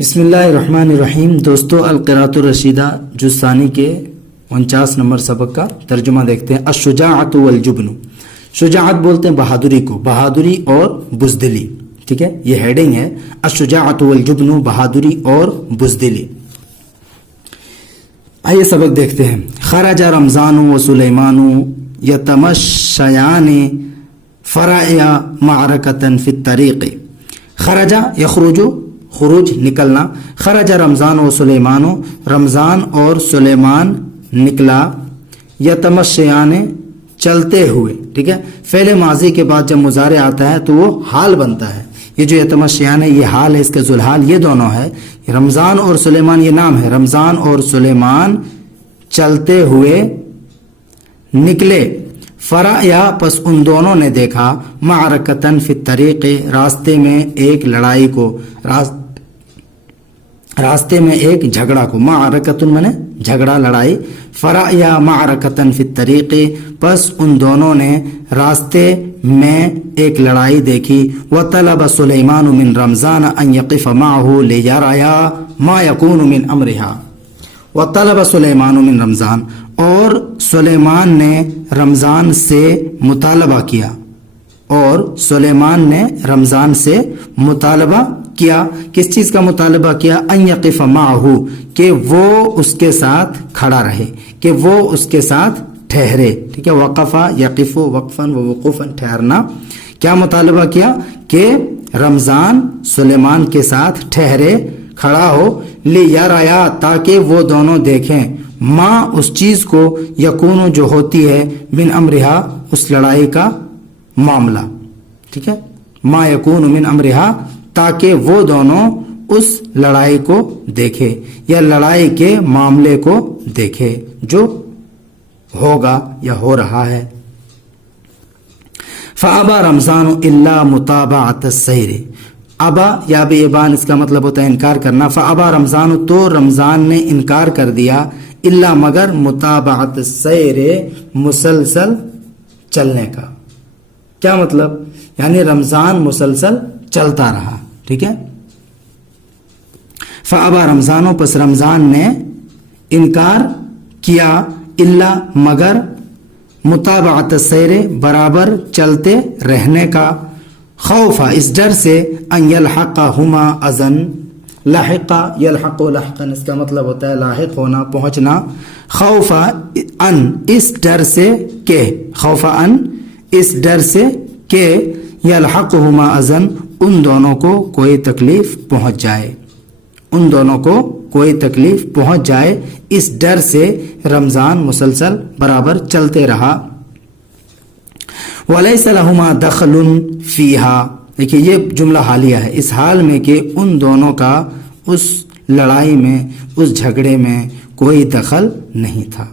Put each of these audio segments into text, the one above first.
بسم اللہ الرحمن الرحیم. دوستو القراءۃ الرشیدہ جز ثانی کے 49 نمبر سبق کا ترجمہ دیکھتے ہیں. الشجاعۃ والجبن. شجاعت بولتے ہیں بہادری کو، بہادری اور بزدلی. ٹھیک ہے، یہ ہیڈنگ ہے الشجاعۃ والجبن، بہادری اور بزدلی. آئیے سبق دیکھتے ہیں. خرج رمضان و سلیمان یتمشیان فرعیا معرکۃ فی الطریق. خرج یخرج، خروج نکلنا. خرج رمضان و سلیمان، رمضان اور سلیمان نکلا. یتمشیان چلتے ہوئے. ٹھیک ہے، فعل ماضی کے بعد جب مضارع آتا ہے تو وہ حال بنتا ہے. یہ جو یتمشیان ہے یہ حال ہے، اس کا ذوالحال یہ دونوں ہے. رمضان اور سلیمان یہ نام ہے. رمضان اور سلیمان چلتے ہوئے نکلے. فرعیا پس ان دونوں نے دیکھا، معرکتن فی الطریق راستے میں ایک لڑائی کو، راستے میں ایک جھگڑا کو. معرکتن منے جھگڑا، لڑائی. فرعیا معرکتن فی الطریق پس ان دونوں نے راستے میں ایک لڑائی دیکھی. وطلب سلیمان من رمضان ان یقف معه لیریا ما یکون من امرها. وطلب سلیمان من رمضان، اور سلیمان نے رمضان سے مطالبہ کیا، اور سلیمان نے رمضان سے مطالبہ کیا. کس چیز کا مطالبہ کیا؟ ان یقف معه، کہ وہ اس کے ساتھ کھڑا رہے، کہ وہ اس کے ساتھ ٹھہرے. ٹھیک ہے، وقفا یقف وقفا و وقوفا ٹھہرنا. کیا مطالبہ کیا؟ کہ رمضان سلیمان کے ساتھ ٹھہرے، کھڑا ہو. لیریا تاکہ وہ دونوں دیکھیں، ماں اس چیز کو، یکون جو ہوتی ہے، من امرہا اس لڑائی کا معاملہ. ٹھیک ہے، ما یکون من امرہا تاکہ وہ دونوں اس لڑائی کو دیکھے یا لڑائی کے معاملے کو دیکھے جو ہوگا یا ہو رہا ہے. فابا رمضان الا متابعۃ السیر. ابا یا بے ابان اس کا مطلب ہوتا ہے انکار کرنا. فابا رمضان، تو رمضان نے انکار کر دیا، الا مگر متابعۃ السیر مسلسل چلنے کا. کیا مطلب؟ یعنی رمضان مسلسل چلتا رہا. ٹھیک ہے، فابا رمضان، پس رمضان نے انکار کیا، الا مگر متابعۃ السیر برابر چلتے رہنے کا. خوفا اس ڈر سے، ان یلحقہما اذن. لاحقہ یلحق لحقا اس کا مطلب ہوتا ہے لاحق ہونا، پہنچنا. خوفا ان اس ڈر سے کہ، خوفا ان اس ڈر سے کہ، یلحقہما اذن ان دونوں کو کوئی تکلیف پہنچ جائے، ان دونوں کو کوئی تکلیف پہنچ جائے. اس ڈر سے رمضان مسلسل برابر چلتے رہا. وَلَيْسَ لَهُمَا دَخْلٌ فِيهَا. دیکھیے یہ جملہ حالیہ ہے، اس حال میں کہ ان دونوں کا اس لڑائی میں، اس جھگڑے میں کوئی دخل نہیں تھا.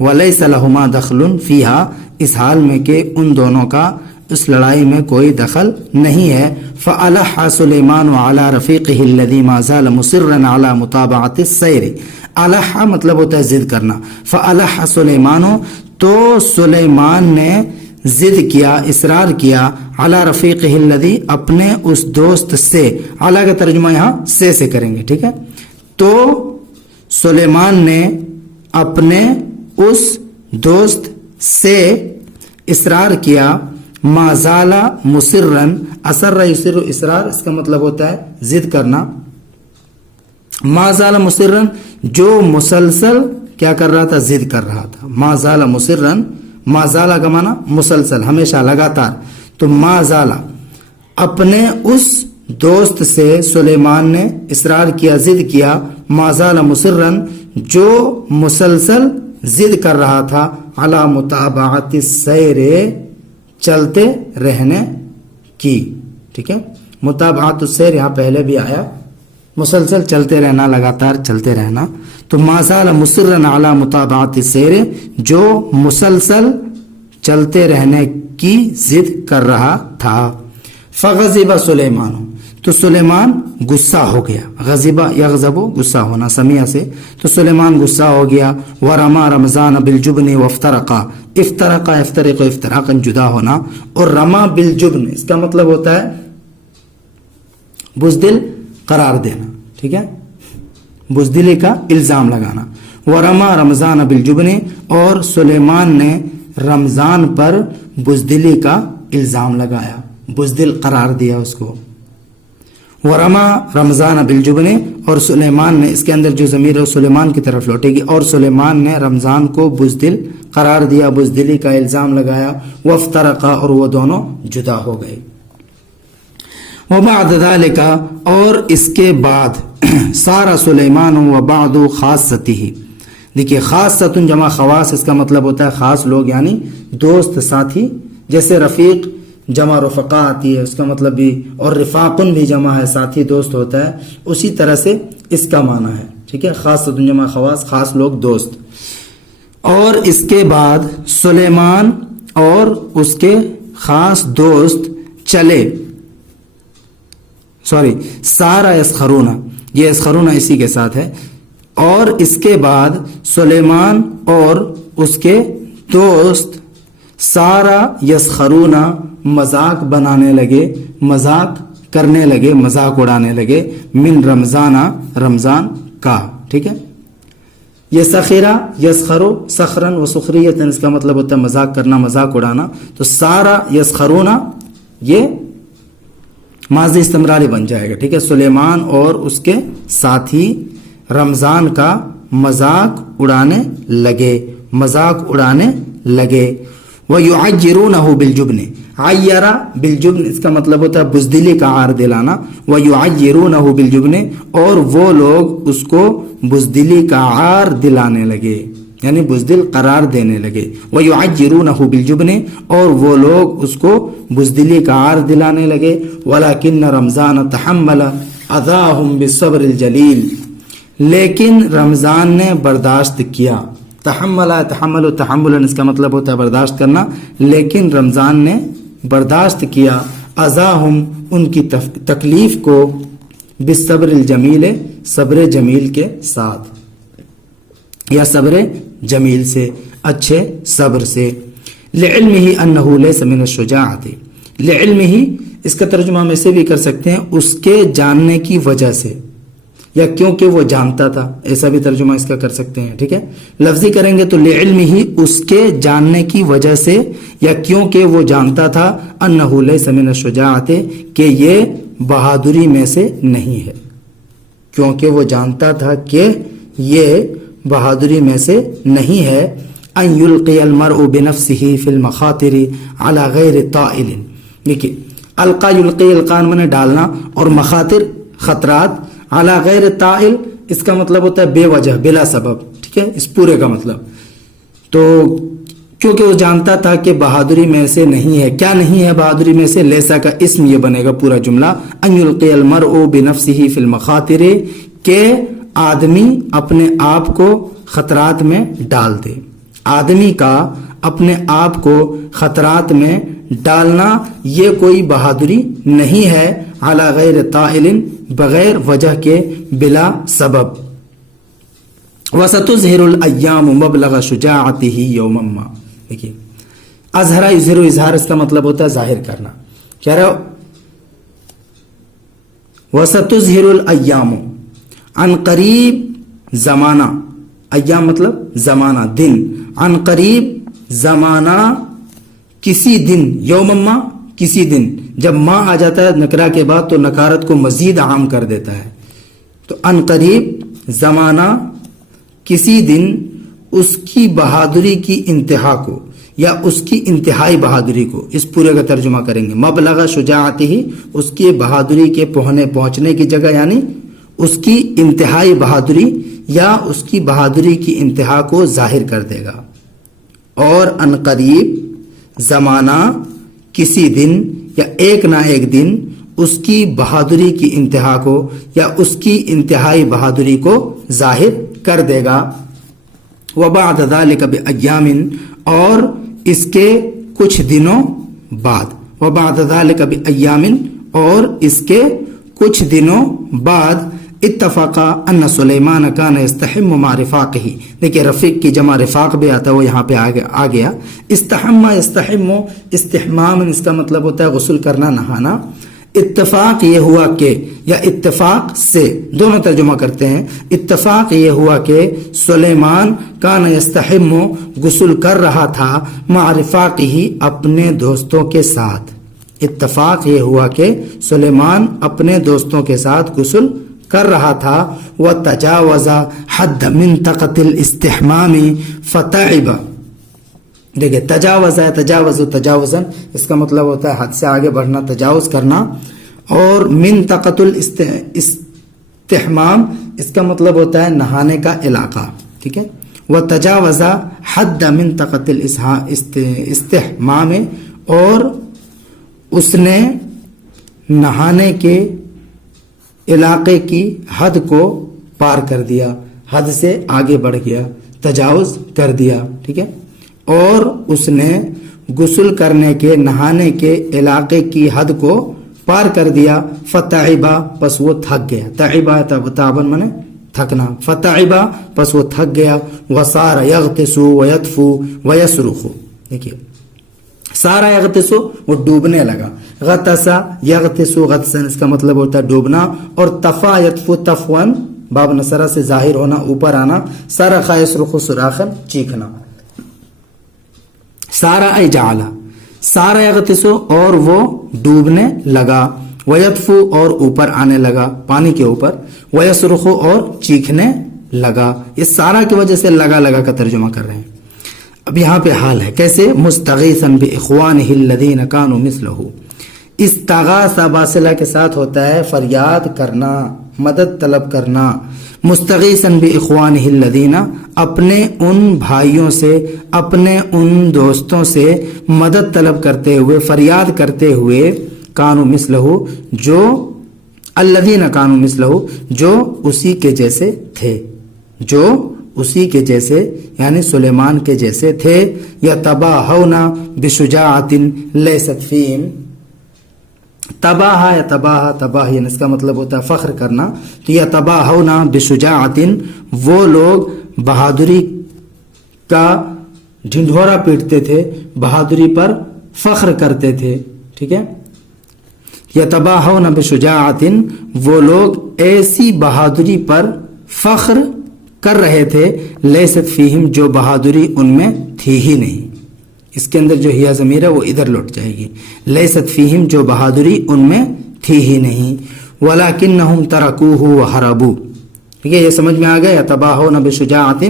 وَلَيْسَ لَهُمَا دَخْلٌ فِيهَا اس حال میں کہ ان دونوں کا اس لڑائی میں کوئی دخل نہیں ہے. فَأَلَحَّ سُلَيْمَانُ عَلَى رَفِيقِهِ الَّذِي مَا زَالَ مُصِرًّا عَلَى مُتَابَعَةِ السَّيْرِ. الح مطلب ہوتا ہے ضد کرنا. فَأَلَحَّ سُلَيْمَانُ تو سلیمان نے ضد کیا، اصرار کیا، علی رفیقہ الذی اپنے اس دوست سے. اعلیٰ کا ترجمہ یہاں سے کریں گے. ٹھیک ہے، تو سلیمان نے اپنے اس دوست سے اصرار کیا. ما زال مصرن، اصر یصر اصرار اس کا مطلب ہوتا ہے ضد کرنا. ما زال مصرن جو مسلسل کیا کر رہا تھا؟ ضد کر رہا تھا. ما زال مصرن، ما زال کا معنی مسلسل، ہمیشہ، لگاتار. تو ما زال اپنے اس دوست سے سلیمان نے اصرار کیا، ضد کیا. ما زال مصرن جو مسلسل ضد کر رہا تھا، علی متابعۃ السیر چلتے رہنے کی. ٹھیک ہے، متابعۃ السیر یہاں پہلے بھی آیا، مسلسل چلتے رہنا، لگاتار چلتے رہنا. تو ما زال مصرًا علی متابعۃ السیر جو مسلسل چلتے رہنے کی ضد کر رہا تھا. فغضب سلیمان، تو سلیمان غصہ ہو گیا. غضب یغضب غصہ ہونا، سمیع سے. تو سلیمان غصہ ہو گیا. ورما رمضان بالجبن وافترقا. افترقا یفترق افتراقا جدا ہونا. اور رما بالجبن اس کا مطلب ہوتا ہے بزدل قرار دینا، ٹھیک ہے، بزدلی کا الزام لگانا. ورما رمضان بالجبن، اور سلیمان نے رمضان پر بزدلی کا الزام لگایا، بزدل قرار دیا اس کو. ورما رمضان بالجبن، اور سلیمان نے، اس کے اندر جو ضمیر ہے سلیمان کی طرف لوٹے گی، اور سلیمان نے رمضان کو بزدل قرار دیا، بزدلی کا الزام لگایا. وافترقا، اور وہ دونوں جدا ہو گئے. وبعد ذلك، اور اس کے بعد سارا سلیمان وبعد خاصته. دیکھیے خاصۃ جمع خواص، اس کا مطلب ہوتا ہے خاص لوگ یعنی دوست ساتھی، جیسے رفیق جمع رفقا آتی ہے اس کا مطلب بھی، اور رفاقن بھی جمع ہے ساتھی دوست ہوتا ہے، اسی طرح سے اس کا معنی ہے، ٹھیک ہے، خاصۃ جمع خواص، خاص لوگ دوست. اور اس کے بعد سلیمان اور اس کے خاص دوست چلے، سارا یسخرون، یہ یسخرون اسی کے ساتھ ہے. اور اس کے بعد سلیمان اور اس کے دوست سارا یسخرون مذاق بنانے لگے، مذاق کرنے لگے، مذاق اڑانے لگے، من رمضان، رمضان کا، ٹھیک ہے. یہ سخیرہ یسخرو سخرن و سخریت، اس کا مطلب ہوتا ہے مذاق کرنا، مذاق اڑانا. تو سارا یسخرون یہ ماضی استمراری بن جائے گا، ٹھیک ہے. سلیمان اور اس کے ساتھی رمضان کا مذاق اڑانے لگے، مذاق اڑانے لگے. وَيُعَيِّرُونَهُ بِالْجُبْنِ، عَيَّرَ بِالْجُبْنِ، اس کا مطلب ہوتا ہے بزدلی کا عار دلانا. وَيُعَيِّرُونَهُ بِالْجُبْنِ، اور وہ لوگ اس کو بزدلی کا عار دلانے لگے، یعنی بزدل قرار دینے لگے. وَيُعَيِّرُونَهُ بِالْجُبْنِ، اور وہ لوگ اس کو بزدلی کا عار دلانے لگے. وَلَكِنَّ رمضان تحمل اذاهم بالصبر الجلیل، لیکن رمضان نے برداشت کیا. تحمل و تحمل، اس کا مطلب ہوتا ہے برداشت کرنا. لیکن رمضان نے برداشت کیا اذاهم، ان کی تکلیف کو، بالصبر الجمیل، صبر جمیل کے ساتھ، یا صبر جمیل سے، اچھے صبر سے. لعلمہ انہ لیس من الشجاعۃ، لعلمہ اس کا ترجمہ ہم ایسے بھی کر سکتے ہیں اس کے جاننے کی وجہ سے، یا کیونکہ وہ جانتا تھا، ایسا بھی ترجمہ اس کا کر سکتے ہیں، ٹھیک ہے. لفظی کریں گے تو لعلمہ اس کے جاننے کی وجہ سے، یا کیونکہ وہ جانتا تھا، انہ لیس من الشجاعۃ، کہ یہ بہادری میں سے نہیں ہے، کیونکہ وہ جانتا تھا کہ یہ بہادری میں سے نہیں ہے. ان یلقی المرء بنفسه فی المخاطر علی غیر طائل، دیکھیے القا یلقی، القان میں نے ڈالنا، اور مخاطر خطرات، علی غیر طائل اس کا مطلب ہوتا ہے بے وجہ، بلا سبب، ٹھیک ہے، اس پورے کا مطلب. تو کیونکہ وہ جانتا تھا کہ بہادری میں سے نہیں ہے، کیا نہیں ہے بہادری میں سے، لیسا کا اسم یہ بنے گا پورا جملہ. ان یلقی المرء بنفسه فی المخاطر، کہ آدمی اپنے آپ کو خطرات میں ڈال دے، آدمی کا اپنے آپ کو خطرات میں ڈالنا یہ کوئی بہادری نہیں ہے. علی غیر طائل، بغیر وجہ کے، بلا سبب. وَسَتُظْهِرُ الْأَيَّامُ مَبْلَغَ شُجَاعَتِهِ يَوْمًا مَا، دیکھیے اظہر یظہر، اظہار اس کا مطلب ہوتا ہے ظاہر کرنا. کہہ رہے ہو وَسَتُظْهِرُ الْأَيَّامُ، عن قریب زمانہ، ایام مطلب زمانہ، دن، عن قریب زمانہ، کسی دن، یوم ما، کسی دن. جب ما آ جاتا ہے نکرہ کے بعد تو نکارت کو مزید عام کر دیتا ہے. تو عن قریب زمانہ، کسی دن، اس کی بہادری کی انتہا کو، یا اس کی انتہائی بہادری کو، اس پورے کا ترجمہ کریں گے. مبلغ شجاعتہ، اس کی بہادری کے پہنچنے کی جگہ، یعنی اس کی انتہائی بہادری یا اس کی بہادری کی انتہا کو ظاہر کر دے گا. اور ان قریب زمانہ، کسی دن یا ایک نہ ایک دن اس کی بہادری کی انتہا کو یا اس کی انتہائی بہادری کو ظاہر کر دے گا. وبعد ذلك بأيام، اور اس کے کچھ دنوں بعد. وبعد ذلك بأيام، اور اس کے کچھ دنوں بعد. اتفقا ان سلیمان کان یستحم مع رفاقہ، دیکھیے رفیق کی جمع رفاق بھی آتا ہے، وہ یہاں پہ آ گیا. استحم، یستحم، استحمام اس کا مطلب ہوتا ہے غسل کرنا، نہانا. اتفاق یہ ہوا کہ، یا اتفاق سے، دونوں ترجمہ کرتے ہیں. اتفاق یہ ہوا کہ سلیمان کان یستحم، غسل کر رہا تھا، مع رفاقہ، اپنے دوستوں کے ساتھ. اتفاق یہ ہوا کہ سلیمان اپنے دوستوں کے ساتھ غسل کر رہا تھا. وتجاوز حد منطقۃ الاستحمام فتعب. دیکھیں تجاوز ہے، تجاوزن اس کا مطلب ہوتا ہے حد سے آگے بڑھنا، تجاوز کرنا. اور منطقۃ الاستحمام اس کا مطلب ہوتا ہے نہانے کا علاقہ. ٹھیک ہے. وتجاوز حد منطقۃ الاستحمام، اور اس نے نہانے کے علاقے کی حد کو پار کر دیا، حد سے آگے بڑھ گیا، تجاوز کر دیا. ٹھیک ہے. اور اس نے غسل کرنے کے، نہانے کے علاقے کی حد کو پار کر دیا. فتعبا، پس وہ تھک گیا. تعبا تعبن منے تھکنا. فتعبا، پس وہ تھک گیا. وصار یغتس ویطفو ویصرخ. دیکھیے سارا یغتسو، وہ ڈوبنے لگا. غتسا یغتسو غتسن، اس کا مطلب ہوتا ہے ڈوبنا. اور تفا یطفو تفون، باب نصرہ سے ظاہر ہونا، اوپر آنا. صرخ یصرخ صراخا، چیخنا. سارا ای جعلا، سارا یغتسو، اور وہ ڈوبنے لگا. ویطفو، اور اوپر آنے لگا پانی کے اوپر. ویصرخ، اور چیخنے لگا. یہ سارا کی وجہ سے لگا کا ترجمہ کر رہے ہیں. اب یہاں پہ حال ہے کیسے؟ مستغیثا باخوانہ الذین کانوا مثلہ. استغاثہ باصلہ کے ساتھ ہوتا ہے فریاد کرنا، مدد طلب کرنا. مستغیثا باخوانہ الذین، اپنے ان بھائیوں سے، اپنے ان دوستوں سے مدد طلب کرتے ہوئے، فریاد کرتے ہوئے. کانوا مثلہ، جو الذین کانوا مثلہ، جو اسی کے جیسے تھے، جو اسی کے جیسے یعنی سلیمان کے جیسے تھے. یتباہون بشجاعۃ لیست فیہم. تباہ یا تباہ یعنی اس کا مطلب ہوتا ہے فخر کرنا. تو یتباہون بشجاعۃ، وہ لوگ بہادری کا ڈھنڈورا پیٹتے تھے، بہادری پر فخر کرتے تھے. ٹھیک ہے. یتباہون بشجاعۃ، وہ لوگ ایسی بہادری پر فخر کر رہے تھے. لیست فیہم، جو بہادری ان میں تھی ہی نہیں. اس کے اندر جو ہیا ضمیر ہے وہ ادھر لوٹ جائے گی. لیست فیہم، جو بہادری ان میں تھی ہی نہیں. ولکنہم ترکوہ وہربوا. ٹھیک ہے، یہ سمجھ میں آ گیا. یتباہون بشجاعۃ،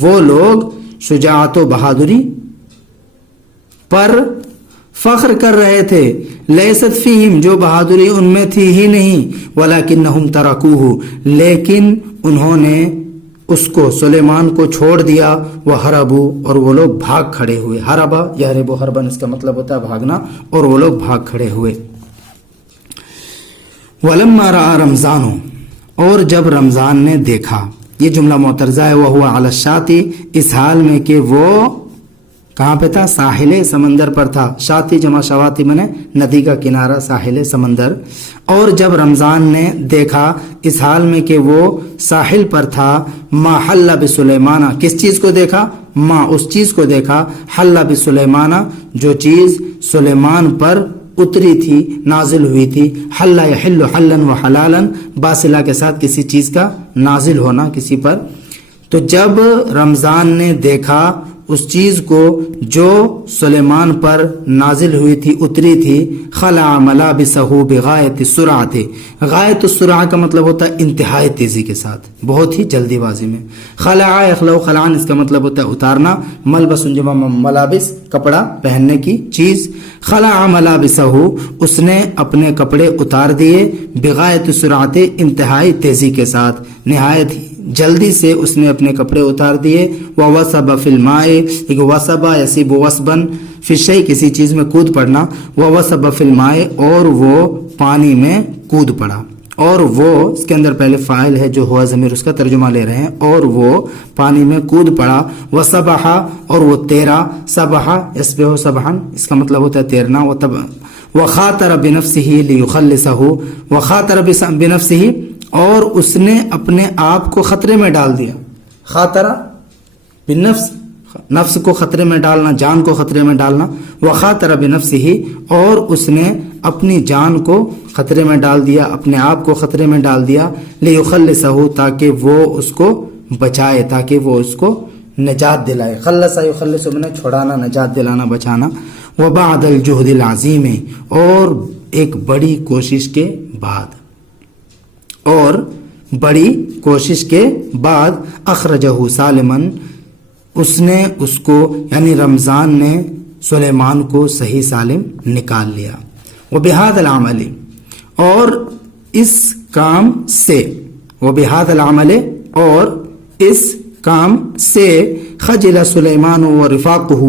وہ لوگ شجاعت و بہادری پر فخر کر رہے تھے. لیست فیہم، جو بہادری ان میں تھی ہی نہیں. ولکنہم ترکوہ، لیکن انہوں نے اس کو، سلیمان کو چھوڑ دیا. وہربوا، اور وہ لوگ بھاگ کھڑے ہوئے. ہربا یہرب ہربن، اس کا مطلب ہوتا ہے بھاگنا، اور وہ لوگ بھاگ کھڑے ہوئے. ولما رأى رمضان، اور جب رمضان نے دیکھا. یہ جملہ معترضہ ہے. وهو على الشاطئ، اس حال میں کہ وہ کہاں پہ تھا؟ ساحل سمندر پر تھا. شاطئ جمع شواطئ میں نے ندی کا کنارہ، ساحل سمندر. اور جب رمضان نے دیکھا، اس حال میں کہ وہ ساحل پر تھا. ما حل بسلیمان، کس چیز کو دیکھا؟ ما، اس چیز کو دیکھا. حل بسلیمان، جو چیز سلیمان پر اتری تھی، نازل ہوئی تھی. حل یحل حلا وحلالا، باصلہ کے ساتھ کسی چیز کا نازل ہونا کسی پر. تو جب رمضان نے دیکھا اس چیز کو جو سلیمان پر نازل ہوئی تھی، اتری تھی. خلع ملابسہ بغایت السرعۃ، غایت السرعہ کا مطلب ہوتا ہے انتہائی تیزی کے ساتھ، بہت ہی جلدی بازی میں. خلع یخلع خلعان، اس کا مطلب ہوتا ہے اتارنا. ملبس جمع ملابس، کپڑا پہننے کی چیز. خلع ملابسہ، اس نے اپنے کپڑے اتار دیے. بغایت السرعۃ، انتہائی تیزی کے ساتھ، نہایت جلدی سے اس نے اپنے کپڑے اتار دیے. ووثب فی الماء، ایک وثب یصیب وثبا فی الشیء، کسی چیز میں کود پڑنا. ووثب فی الماء، اور وہ پانی میں کود پڑا. اور وہ، اس کے اندر پہلے فاعل ہے جو ہوا ضمیر، اس کا ترجمہ لے رہے ہیں. اور وہ پانی میں کود پڑا. وسبح، اور وہ تیرا. سبح یسبح سبحا، اس کا مطلب ہوتا ہے تیرنا. وخاطر بنفسہ لیخلصہ، وخاطر بنفسہ، اور اس نے اپنے آپ کو خطرے میں ڈال دیا. خاطرہ بالنفس، نفس کو خطرے میں ڈالنا، جان کو خطرے میں ڈالنا، وخاطر بنفسہ، اور اس نے اپنی جان کو خطرے میں ڈال دیا، اپنے آپ کو خطرے میں ڈال دیا، لیخلصہ، تاکہ وہ اس کو بچائے، تاکہ وہ اس کو نجات دلائے۔ خلص یخلص میں چھڑانا، نجات دلانا، بچانا۔ وبعد الجہد العظیم، اور ایک بڑی کوشش کے بعد، اور بڑی کوشش کے بعد، اخرجہ سالما، اس نے اس کو یعنی رمضان نے سلیمان کو صحیح سالم نکال لیا۔ وبہذا العمل، اور اس کام سے، وبہذا العمل، اور اس کام سے، خجل سلیمان ورفاقہ،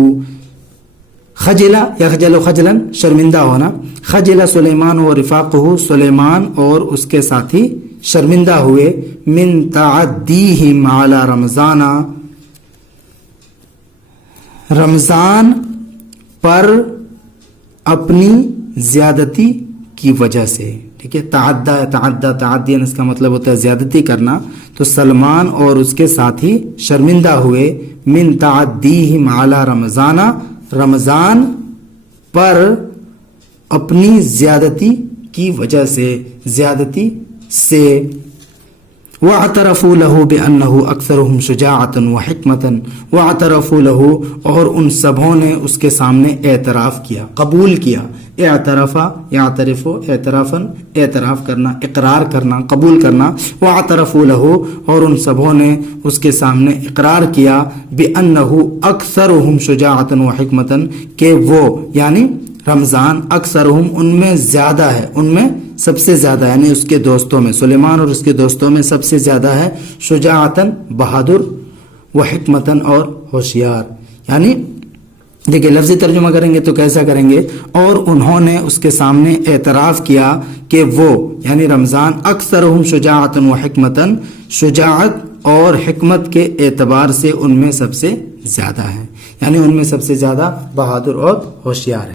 خجلا یخجل خجلا شرمندہ ہونا، خجل سلیمان ورفاقہ، سلیمان اور اس کے ساتھی شرمندہ ہوئے، من تعدیہم علی رمضان، رمضان پر اپنی زیادتی کی وجہ سے، ٹھیک ہے، تعدین اس کا مطلب ہوتا ہے زیادتی کرنا، تو سلمان اور اس کے ساتھی شرمندہ ہوئے، من تعدیہم علی رمضان، رمضان پر اپنی زیادتی کی وجہ سے، زیادتی سے، وَاعْتَرَفُوا لَهُ بِأَنَّهُ أَكْثَرُهُمْ شُجَاعَةً وَحِكْمَةً، وَاعْتَرَفُوا لَهُ، اور ان سبوں نے اس کے سامنے اعتراف کیا، قبول کیا، اعترفا یعترف اعترافاً، اعتراف کرنا، اقرار کرنا، قبول کرنا، وَاعْتَرَفُوا لَهُ، اور ان سبوں نے اس کے سامنے اقرار کیا، بِأَنَّهُ أَكْثَرُهُمْ شُجَاعَةً وَحِكْمَةً، کہ وہ یعنی رمضان اکثرہم، ان میں زیادہ ہے، ان میں سب سے زیادہ، یعنی اس کے دوستوں میں، سلیمان اور اس کے دوستوں میں سب سے زیادہ ہے، شجاعتاً بہادر، وحکمتاً اور ہوشیار۔ یعنی دیکھیں لفظی ترجمہ کریں گے تو کیسا کریں گے، اور انہوں نے اس کے سامنے اعتراف کیا کہ وہ یعنی رمضان اکثرہم شجاعتاً وحکمتاً، شجاعت اور حکمت کے اعتبار سے ان میں سب سے زیادہ ہے، یعنی ان میں سب سے زیادہ بہادر اور ہوشیار ہے۔